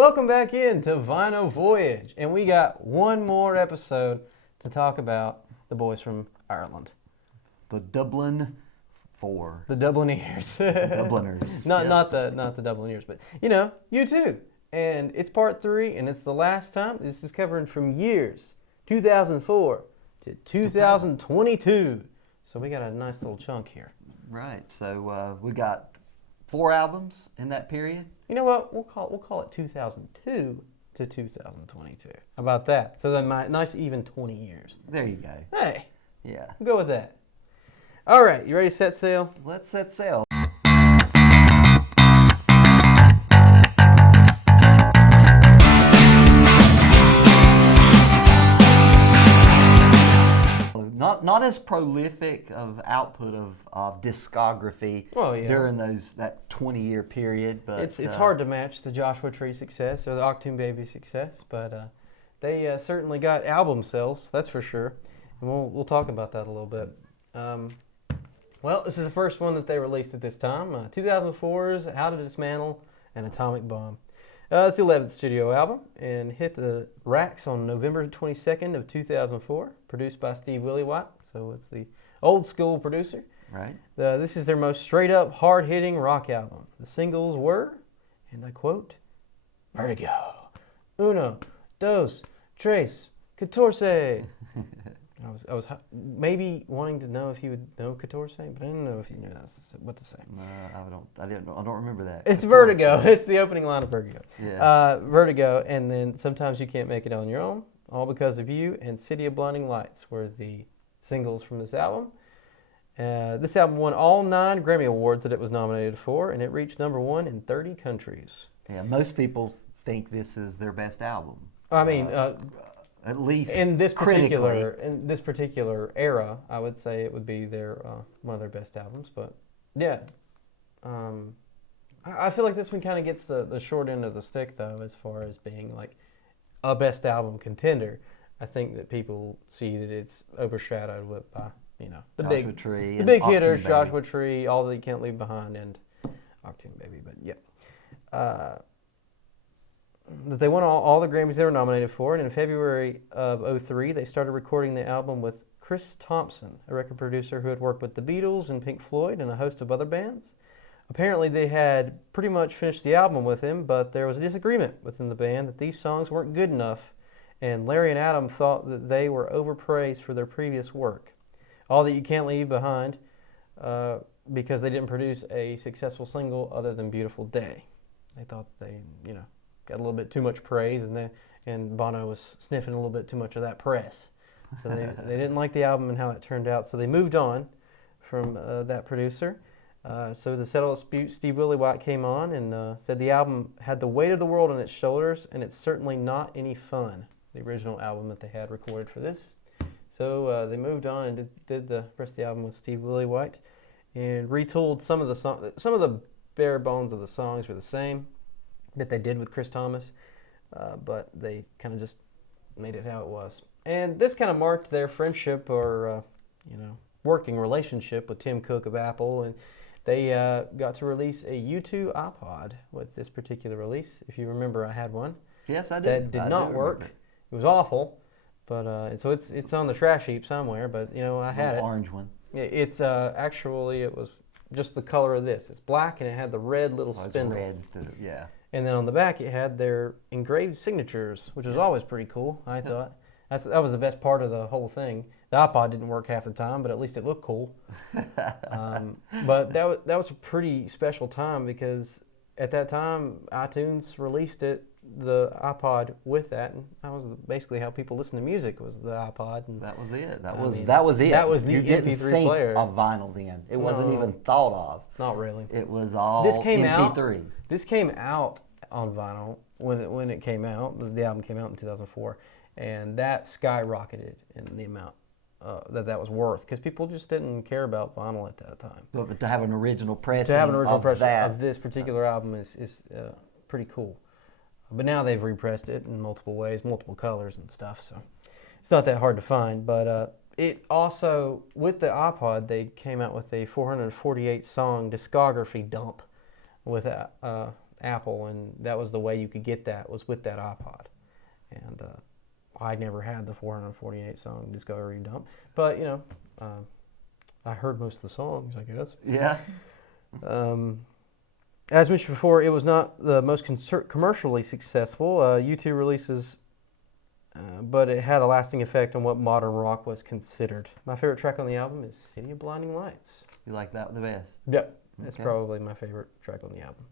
Welcome back into Vinyl Voyage, and we got one more episode to talk about the boys from Ireland. The Dublin Four. The Dublineers. Dubliners. Not the Dublineers, but U2. And it's part 3, and it's the last time. This is covering from years 2004 to 2022. So we got a nice little chunk here. Right. So we got 4 albums in that period. You know what? We'll call it 2002 to 2022. How about that? So then nice even 20 years. There you go. Hey. Yeah. We'll go with that. All right. You ready to set sail? Let's set sail. Not as prolific of output of discography during that 20-year period, but it's hard to match the Joshua Tree success or the Octoon Baby success, but they certainly got album sales, that's for sure, and we'll talk about that a little bit. Well, this is the first one that they released at this time, 2004's How to Dismantle an Atomic Bomb. It's the 11th studio album and hit the racks on November 22nd of 2004, produced by Steve Willywhite, so it's the old school producer. Right. This is their most straight up, hard-hitting rock album. The singles were, and I quote, Vertigo, Uno, Dos, Tres, Catorce. I was maybe wanting to know if you would know Catorce, but I didn't know if you knew what to say. No, I don't remember that. It's Vertigo. It's the opening line of Vertigo. Yeah. Vertigo, and then Sometimes You Can't Make It on Your Own, All Because of You, and City of Blinding Lights were the singles from this album. This album won all 9 Grammy Awards that it was nominated for, and it reached number 1 in 30 countries. Yeah, most people think this is their best album. I mean, at least in this particular critically. era, I would say it would be one of their best albums. But yeah, I feel like this one kind of gets the short end of the stick, though, as far as being like a best album contender. I think that people see that it's overshadowed by the big hitters, Joshua Tree, All That You Can't Leave Behind, and Octoon Baby. But yeah. They won all the Grammys they were nominated for, and in February of 2003, they started recording the album with Chris Thompson, a record producer who had worked with the Beatles and Pink Floyd and a host of other bands. Apparently, they had pretty much finished the album with him, but there was a disagreement within the band that these songs weren't good enough, and Larry and Adam thought that they were overpraised for their previous work. All That You Can't Leave Behind, because they didn't produce a successful single other than Beautiful Day. They thought they, got a little bit too much praise, and Bono was sniffing a little bit too much of that press. So they didn't like the album and how it turned out, so they moved on from that producer. So to settle a dispute, Steve Willywhite came on and said the album had the weight of the world on its shoulders, and it's certainly not any fun, the original album that they had recorded for this. So they moved on and did the rest of the album with Steve Willywhite and retooled some of the songs. Some of the bare bones of the songs were the same that they did with Chris Thomas, but they kind of just made it how it was. And this kind of marked their friendship or, working relationship with Tim Cook of Apple, and they got to release a U2 iPod with this particular release. If you remember, I had one. Yes, I That did. did not work. It was awful, but so it's on the trash heap somewhere, but, I had it. Orange one. It's actually, it was just the color of this. It's black, and it had the red little spindle. Red, yeah. And then on the back, it had their engraved signatures, which was always pretty cool, I thought. That was the best part of the whole thing. The iPod didn't work half the time, but at least it looked cool. But that was a pretty special time because at that time, iTunes released the iPod with that, and that was basically how people listened to music, was the iPod. And that was it. That was it. That was the you MP3 didn't think player. of vinyl then. It wasn't even thought of. Not really. It was all MP3s. This came out on vinyl when it came out. The album came out in 2004, and that skyrocketed in the amount that was worth, because people just didn't care about vinyl at that time. But to have an original pressing of this particular album is pretty cool. But now they've repressed it in multiple ways, multiple colors and stuff, so it's not that hard to find. But it also, with the iPod, they came out with a 448 song discography dump with Apple, and that was the way you could get that, was with that iPod. And I never had the 448 song Discovery Dump, but I heard most of the songs, I guess. Yeah. As mentioned before, it was not the most commercially successful U2 releases, but it had a lasting effect on what modern rock was considered. My favorite track on the album is City of Blinding Lights. You like that the best? Yep. That's probably my favorite track on the album.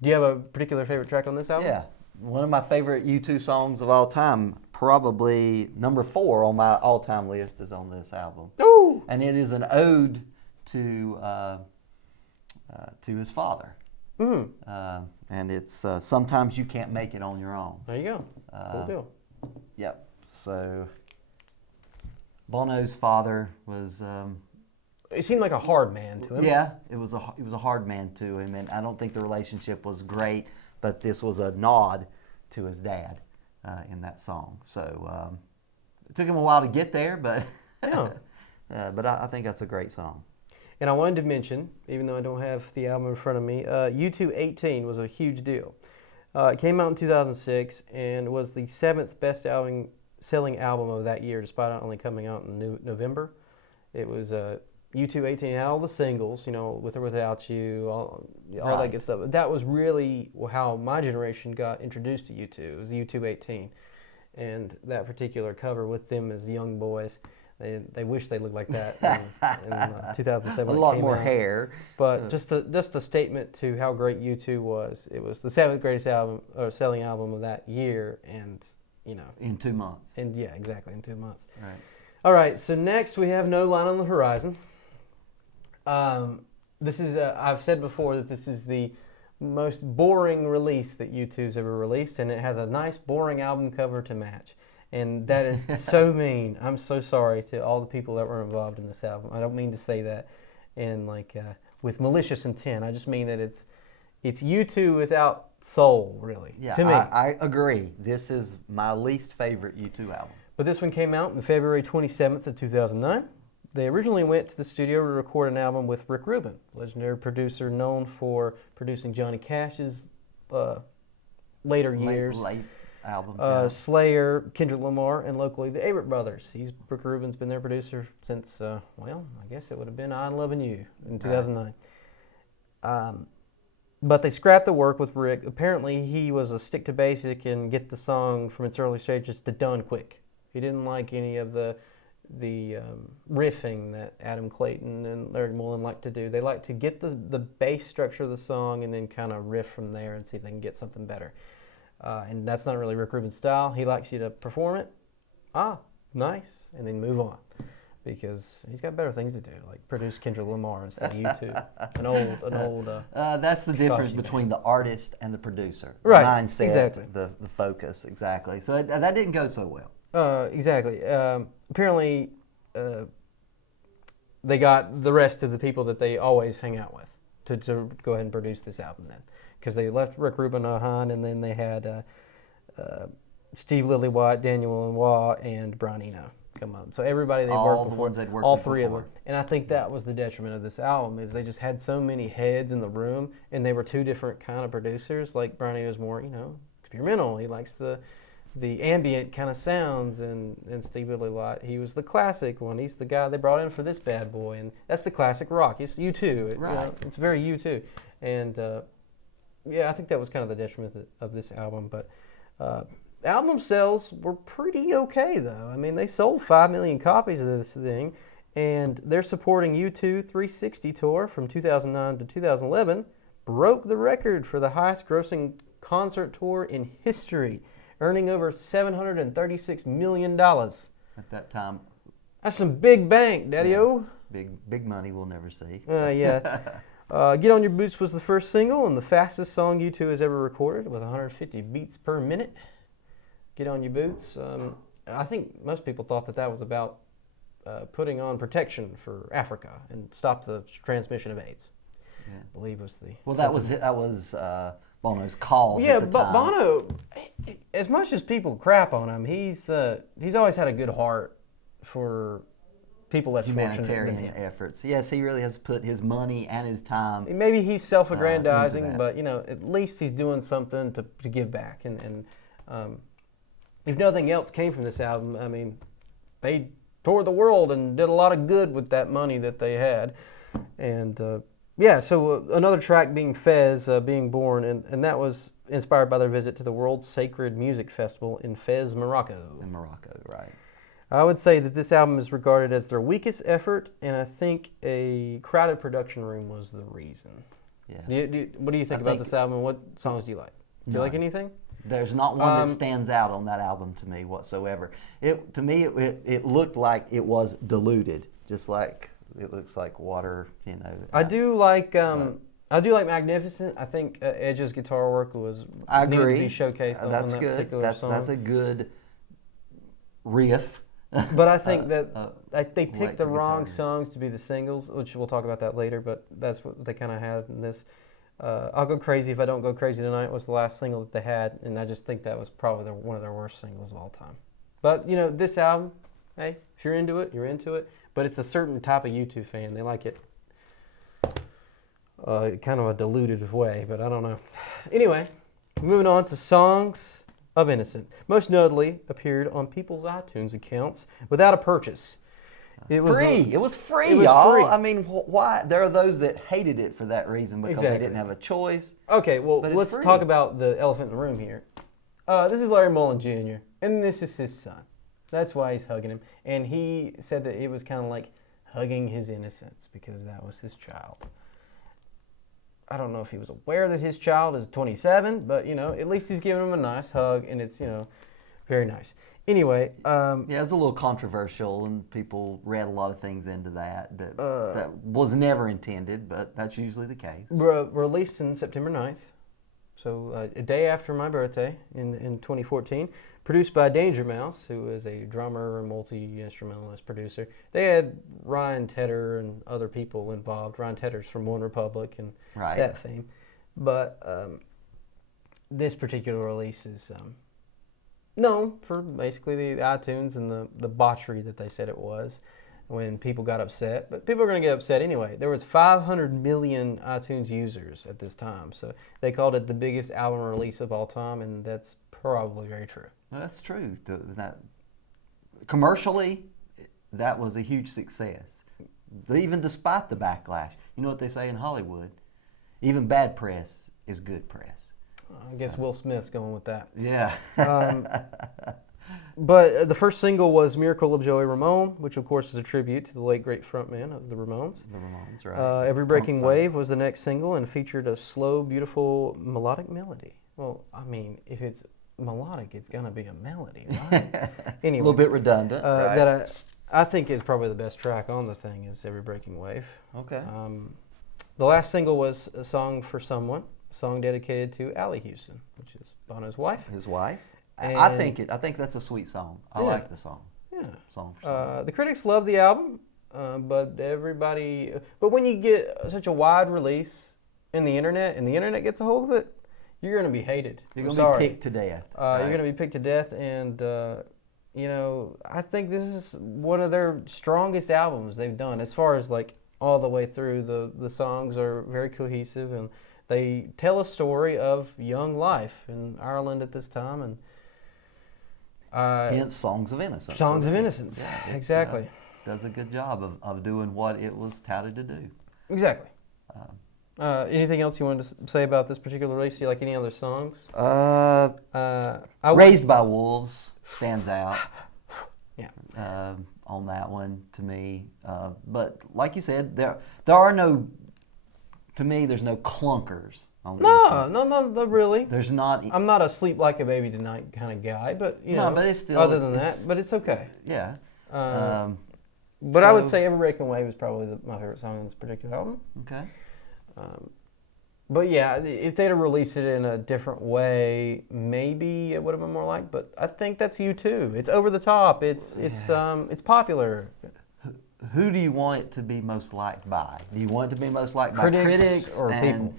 Do you have a particular favorite track on this album? Yeah. One of my favorite U2 songs of all time, probably number 4 on my all-time list, is on this album. Ooh! And it is an ode to his father. Mm-hmm. And it's Sometimes You Can't Make It on Your Own. There you go. Cool deal. Yep. So Bono's father was... It seemed like a hard man to him. Yeah, it was a hard man to him, and I don't think the relationship was great, but this was a nod to his dad in that song. So it took him a while to get there, but but I think that's a great song. And I wanted to mention, even though I don't have the album in front of me, U2 18 was a huge deal. It came out in 2006 and was the 7th best selling album of that year, despite it only coming out in November. It was U2 18 had all the singles, With or Without You, all that good stuff. That was really how my generation got introduced to U2. It was U2 18. And that particular cover with them as young boys, they wish they looked like that in 2007. A lot more hair. But just a statement to how great U2 was. It was the 7th greatest selling album of that year, and in 2 months. And yeah, exactly, in 2 months. Right. All right, so next we have No Line on the Horizon. This is I've said before that this is the most boring release that U2's ever released, and it has a nice boring album cover to match. And that is so mean. I'm so sorry to all the people that were involved in this album. I don't mean to say that in with malicious intent. I just mean that it's U2 without soul, really. Yeah, to me. I agree. This is my least favorite U2 album. But this one came out on February 27th of 2009. They originally went to the studio to record an album with Rick Rubin, legendary producer known for producing Johnny Cash's later years. Late albums. Slayer, Kendrick Lamar, and locally the Avett Brothers. Rick Rubin's been their producer since, I guess it would have been I'm Loving You in 2009. But they scrapped the work with Rick. Apparently, he was a stick to basic and get the song from its early stages to done quick. He didn't like any of the riffing that Adam Clayton and Larry Mullen like to do. They like to get the bass structure of the song and then kind of riff from there and see if they can get something better. And that's not really Rick Rubin's style. He likes you to perform it, nice, and then move on, because he's got better things to do, like produce Kendrick Lamar instead of U2. An old. That's the difference between the artist and the producer. Right. The mindset, exactly. The focus, exactly. So that didn't go so well. Exactly. Apparently, they got the rest of the people that they always hang out with to go ahead and produce this album then. Because they left Rick Rubin behind, and then they had Steve Lillywhite, Daniel Lanois, and Brian Eno come on. So everybody they worked before, all three of them. And I think that was the detriment of this album, is they just had so many heads in the room, and they were two different kind of producers. Like Brian Eno was more, experimental. He likes the ambient kind of sounds, and Steve Lillywhite, he was the classic one. He's the guy they brought in for this bad boy, and that's the classic rock. It's U2. Right. It's very U2. And yeah, I think that was kind of the detriment of this album. But album sales were pretty okay, though. I mean, they sold 5 million copies of this thing, and their supporting U2 360 tour from 2009 to 2011 broke the record for the highest grossing concert tour in history, earning over $736 million. At that time. That's some big bank, Daddy-O. Yeah, big money we'll never see. Yeah. Get On Your Boots was the first single and the fastest song U2 has ever recorded, with 150 beats per minute. Get On Your Boots. I think most people thought that was about putting on protection for Africa and stop the transmission of AIDS. Yeah. I believe was the... Well, that was Bono's cause. Yeah, at the but time. Bono, as much as people crap on him, he's always had a good heart for people less fortunate than humanitarian him. efforts. Yes, he really has put his money and his time. Maybe he's self-aggrandizing, into but at least he's doing something to give back. And if nothing else came from this album, I mean, they toured the world and did a lot of good with that money that they had. And so another track being Fez, Being Born, and that was inspired by their visit to the World Sacred Music Festival in Fez, Morocco. In Morocco, right. I would say that this album is regarded as their weakest effort, and I think a crowded production room was the reason. Yeah. What do you think about this album? What songs do you like? Do you like anything? There's not one that stands out on that album to me whatsoever. To me, it looked like it was diluted, just like it looks like water. I do like Magnificent. I think Edge's guitar work was needed to be showcased on that particular song. That's a good riff. But I think that they picked the wrong songs to be the singles, which we'll talk about that later, but that's what they kind of had in this. I'll Go Crazy If I Don't Go Crazy Tonight was the last single that they had, and I just think that was probably one of their worst singles of all time. But, this album, hey, if you're into it, you're into it. But it's a certain type of U2 fan. They like it kind of a diluted way, but I don't know. Anyway, moving on to Songs of Innocence. Most notably appeared on people's iTunes accounts without a purchase. It was free, y'all. I mean, why? There are those that hated it for that reason because they didn't have a choice. Okay, well, let's talk about the elephant in the room here. This is Larry Mullen Jr., and this is his son. That's why he's hugging him. And he said that it was kind of like hugging his innocence because that was his child. I don't know if he was aware that his child is 27, but, at least he's giving him a nice hug, and it's, very nice. Anyway. It's a little controversial, and people read a lot of things into that was never intended, but that's usually the case. Released in September 9th, so a day after my birthday in 2014. Produced by Danger Mouse, who is a drummer and multi-instrumentalist producer. They had Ryan Tedder and other people involved. Ryan Tedder's from One Republic and that fame. But this particular release is known for basically the iTunes and the botchery that they said it was when people got upset. But people are going to get upset anyway. There was 500 million iTunes users at this time. So they called it the biggest album release of all time, and that's probably very true. Well, that's true. Commercially, that was a huge success. Even despite the backlash. You know what they say in Hollywood? Even bad press is good press. I guess Will Smith's going with that. Yeah. But the first single was Miracle of Joey Ramone, which of course is a tribute to the late great frontman of the Ramones. The Ramones, right. Every Breaking Wave was the next single and featured a slow, beautiful, melodic melody. Well, I mean, if it's melodic, it's going to be a melody, right? Anyway, a little bit redundant, right? That I think is probably the best track on the thing is Every Breaking Wave. Okay. The last single was A Song for Someone, a song dedicated to Allie Houston, which is Bono's wife. His wife. I think that's a sweet song. I like the song. Yeah. Song for Someone. The critics love the album, but when you get such a wide release and the internet gets a hold of it, you're going to be hated. You're going to be picked to death. You're going to be picked to death, and I think this is one of their strongest albums they've done as far as like all the way through. The songs are very cohesive, and they tell a story of young life in Ireland at this time, and hence Songs of Innocence. Songs of Innocence, yeah, exactly. Does a good job of doing what it was touted to do. Exactly. Anything else you wanted to say about this particular release? Do you like any other songs? Raised by Wolves stands out. Yeah. On that one to me, but like you said, there are no. To me, there's no clunkers on this. No, really. There's not. I'm not a Sleep Like a Baby Tonight kind of guy, but but it's still. Other than that, but it's okay. Yeah. But I would say Every Breaking Wave is probably my favorite song on this particular album. Okay. But yeah, if they'd have released it in a different way, maybe it would have been more like. But I think that's U2. It's over the top. It's popular. Who do you want it to be most liked by? Do you want it to be most liked by critics or people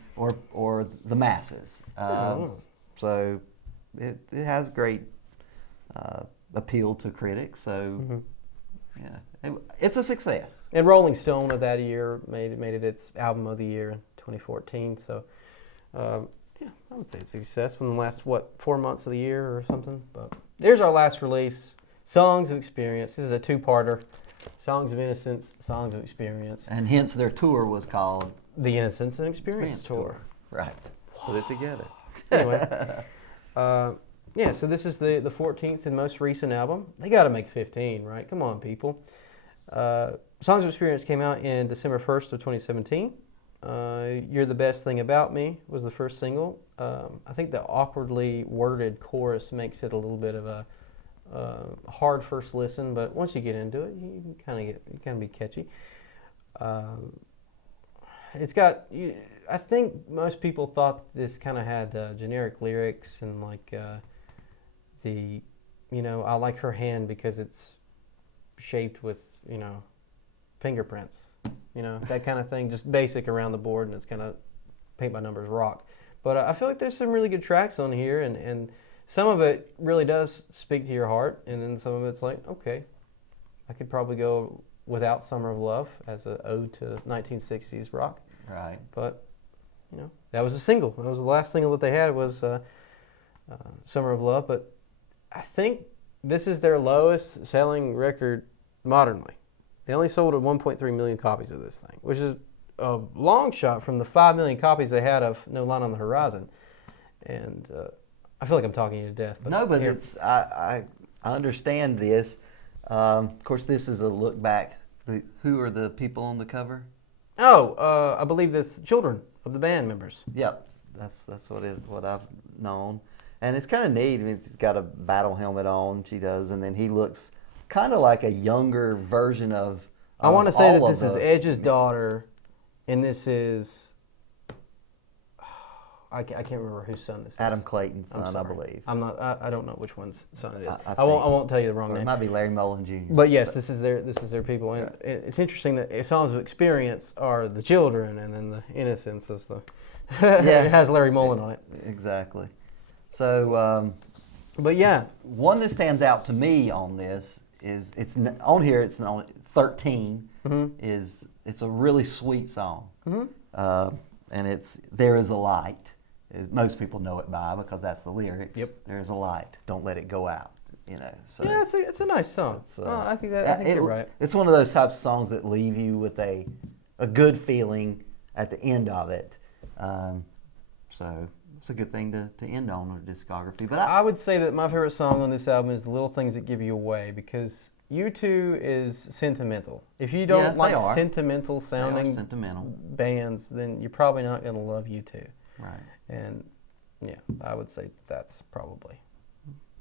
or the masses? So it has great appeal to critics. So It's a success. And Rolling Stone of that year made it its album of the year in 2014. So, yeah, I would say it's a success within the last, 4 months of the year or something. But there's our last release, Songs of Experience. This is a two-parter, Songs of Innocence, Songs of Experience. And hence their tour was called The Innocence and Experience Tour. Right. Let's put it together. Anyway, yeah, so this is the 14th and most recent album. They got to make 15, right? Come on, people. Songs of Experience came out in December 1st of 2017. You're the Best Thing About Me was the first single. I think the awkwardly worded chorus makes it a little bit of a hard first listen, but once you get into it, you kind of be catchy. It's got. I think most people thought this kind of had generic lyrics and like I like her hand because it's shaped with fingerprints, that kind of thing, just basic around the board, and it's kind of paint by numbers rock. But I feel like there's some really good tracks on here, and some of it really does speak to your heart, and then some of it's like, okay, I could probably go without Summer of Love as an ode to 1960s rock. Right. But, that was a single. That was the last single that they had was Summer of Love. But I think this is their lowest selling record modernly. They only sold 1.3 million copies of this thing, which is a long shot from the 5 million copies they had of No Line on the Horizon. And I feel like I'm talking you to death. But no, but it's I understand this. Of course, this is a look back. Who are the people on the cover? Oh, I believe it's children of the band members. Yep, that's what I've known, and it's kind of neat. I mean, she's got a battle helmet on. She does, and then he looks kind of like a younger version of. I want to say that this is Edge's daughter, and this is. I can't remember whose son this is. Adam Clayton's son, I believe. I'm not. I don't know which one's son it is. I won't tell you the wrong name. It might be Larry Mullen Jr. But yes, this is their people, and it's interesting that Songs of Experience are the children, and then the Innocence is the. It has Larry Mullen on it. Exactly. So. But yeah, one that stands out to me on this is it's on here. It's on 13. Mm-hmm. It's a really sweet song, mm-hmm. And it's There Is a Light. Most people know it by because that's the lyrics. Yep. There is a light. Don't let it go out. So yeah, it's a nice song. I think you're right. It's one of those types of songs that leave you with a good feeling at the end of it. So it's a good thing to end on a discography. But I would say that my favorite song on this album is The Little Things That Give You Away, because U2 is sentimental. If you don't like sentimental sounding bands, then you're probably not going to love U2. Right. And yeah, I would say that's probably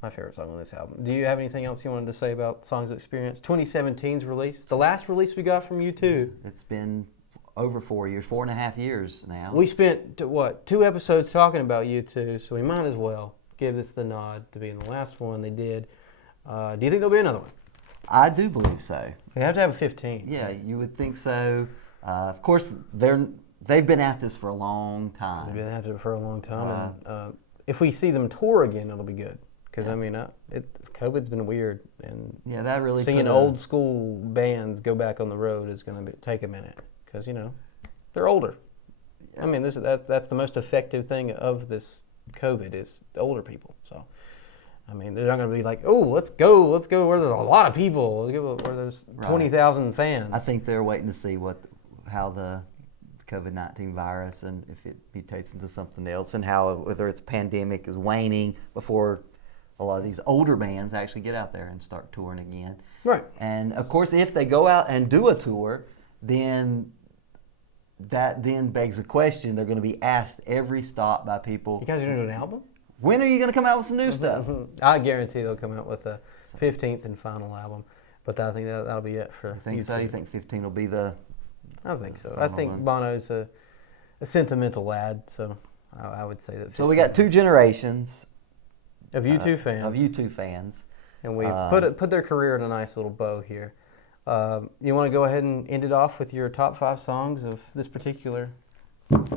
my favorite song on this album. Do you have anything else you wanted to say about Songs of Experience? 2017's release, the last release we got from U2. It's been over 4 years, 4.5 years now. We spent, 2 episodes talking about U2, so we might as well give this the nod to being the last one they did. Do you think there'll be another one? I do believe so. We have to have a 15. Yeah, you would think so. Of course, they've been at this for a long time. They've been at it for a long time. And, if we see them tour again, it'll be good. Because, COVID's been weird. And that really seeing old school bands go back on the road is going to take a minute. Because, they're older. I mean, that's the most effective thing of this COVID is the older people. So, I mean, they're not going to be like, oh, let's go where there's a lot of people, where there's 20,000 fans. I think they're waiting to see how the COVID-19 virus and if it mutates into something else, and whether its pandemic is waning before a lot of these older bands actually get out there and start touring again. Right. And of course, if they go out and do a tour, then that begs the question. They're going to be asked every stop by people. You guys are going to do an album? When are you going to come out with some new stuff? I guarantee they'll come out with a 15th and final album. But I think that'll be it for I think YouTube. So? You think 15 will be the... I think so. I think Bono's a sentimental lad, so I would say that. So we got 2 generations of U2 fans. Of U2 fans. And we put their career in a nice little bow here. You want to go ahead and end it off with your top 5 songs of this particular...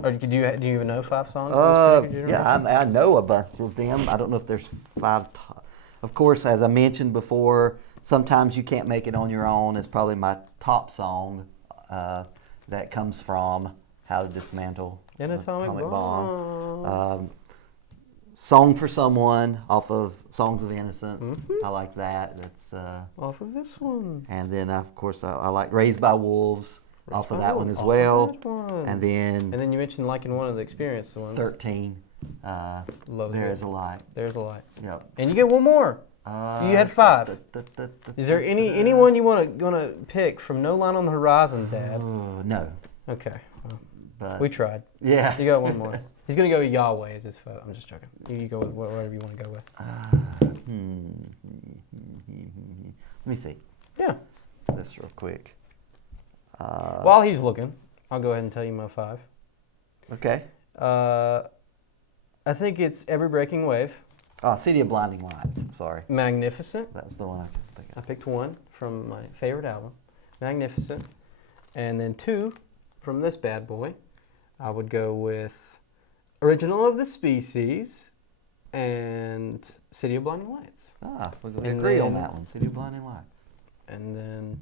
Or do you even know 5 songs? I know a bunch of them. I don't know if there's 5. Of course, as I mentioned before, Sometimes You Can't Make It on Your Own is probably my top song that comes from How to Dismantle An Atomic Bomb. Song for Someone off of Songs of Innocence. I like that. That's off of this one. And then, of course, I like Raised by Wolves off of that one as well. And then you mentioned liking one of the Experience ones. 13. There Is a Light. There's a Light. Yep. And you get one more. You had 5. Is there anyone you want to pick from No Line on the Horizon, Dad? No. Okay. Well, but we tried. Yeah. You got one more. He's going to go with Yahweh as his vote. I'm just joking. You go with whatever you want to go with. Let me see. Yeah. This real quick. While he's looking, I'll go ahead and tell you my 5. Okay. I think it's Every Breaking Wave. City of Blinding Lights. Sorry. Magnificent. That's the one I think of. I picked 1 from my favorite album. Magnificent. And then 2 from this bad boy. I would go with Original of the Species and City of Blinding Lights. We agree on that one. City of Blinding Lights. And then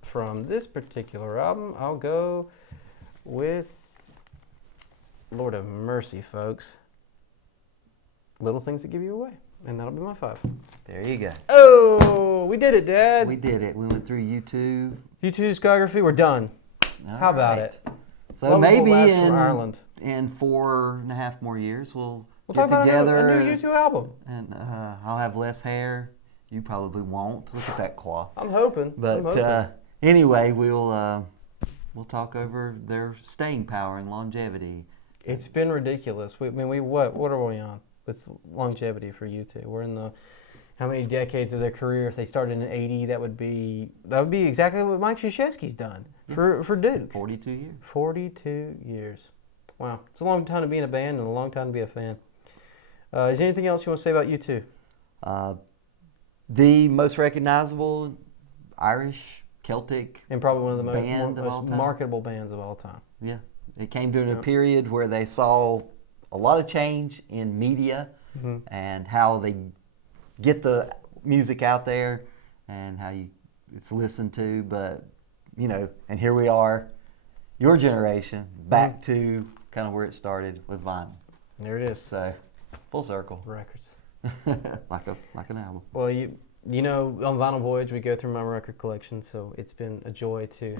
from this particular album, I'll go with, Lord have mercy, folks, Little Things That Give You Away. And that'll be my 5. There you go. Oh, we did it, Dad. We did it. We went through U2. U2 discography, we're done. How about it? So maybe in Ireland. In 4.5 more years, we'll get get together. A new U2 album. And I'll have less hair. You probably won't. Look at that claw. I'm hoping. But anyway, we'll talk over their staying power and longevity. It's been ridiculous. What are we on with longevity for U2? We're in the how many decades of their career? If they started in '80, that would be exactly what Mike Krzyzewski's done for Duke. 42 years. 42 years. Wow, it's a long time to be in a band and a long time to be a fan. Is there anything else you want to say about U2? The most recognizable Irish Celtic and probably one of the most marketable bands of all time. Yeah, it came during a period where they saw a lot of change in media and how they get the music out there and how it's listened to. But and here we are, your generation, back to kind of where it started with vinyl. There it is. So full circle. Records. like an album. Well, on Vinyl Voyage we go through my record collection, so it's been a joy to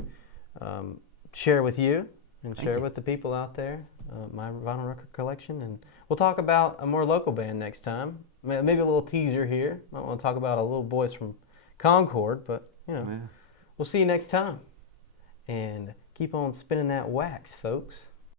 share with you and share with the people out there my vinyl record collection. And we'll talk about a more local band next time. Maybe a little teaser here. I don't want to talk about a little boys from Concord, but we'll see you next time. And keep on spinning that wax, folks.